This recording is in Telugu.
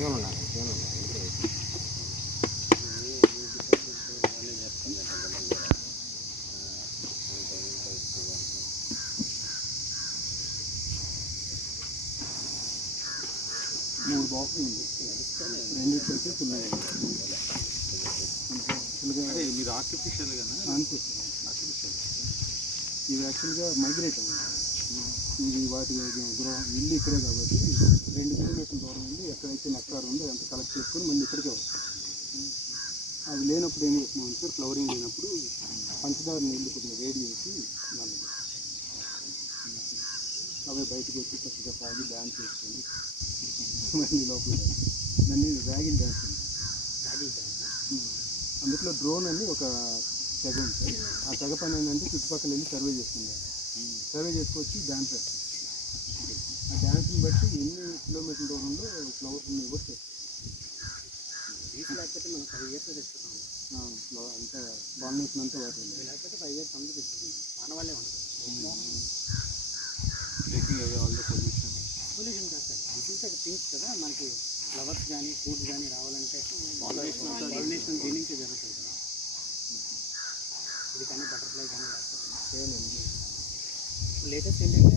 మూడు బాక్సులు ఉంది, రెండింటికి ఫుల్ మీరు ఆర్టిఫిషియల్గా ఇవి యాక్చువల్గా మైగ్రేట్ అవ్వాలి. ఇది వాటి దూరం ఇల్లు ఇక్కడే కాబట్టి 2 కిలోమీటర్ల దూరం నుండి ఎక్కడైతే నెక్టార్ ఉందో అంత కలెక్ట్ చేసుకొని మళ్ళీ ఇక్కడికే వస్తుంది. అవి లేనప్పుడు ఏం చేస్తున్నామంటే ఫ్లవరింగ్ లేనప్పుడు పంచదార నీళ్ళు కొద్దిగా వేడి చేసి దాన్ని అవి బయటకు వచ్చి చక్కగా తాగి డ్యాన్స్ చేసుకొని మళ్ళీ లోపల దాన్ని ర్యాగింగ్ డ్యాన్స్ ఉంది. అందులో డ్రోన్ అని ఒక తెగ ఉంటుంది. ఆ తెగ పని ఏంటంటే చుట్టుపక్కల వెళ్ళి సర్వే చేస్తున్నారు. సర్వే చేసుకొచ్చి డ్యాన్స్ వేస్తారు. ఆ డ్యాన్స్ని బట్టి ఎన్ని కిలోమీటర్ల దూరంలో ఫ్లవర్స్ ఉన్నాయి కూడా చేస్తారు. లేకపోతే మనం 5 years తెచ్చుకున్నాం. అంతా బాగునేషన్ అంతా వాటి లేకపోతే 5 years అందరూ తెచ్చుకున్నాం. మన వాళ్ళే ఉండదు. పొల్యూషన్ కాదు సార్, డిసీజ్ థింగ్స్ కదా. మనకి ఫ్లవర్స్ కానీ ఫ్రూట్స్ కానీ రావాలంటే పాలినేషన్ దీని నుంచి జరుగుతుంది కదా. ఇది కానీ బటర్ఫ్లై కానీ లేకపోతే లేటెస్ట్ ఏంటంటే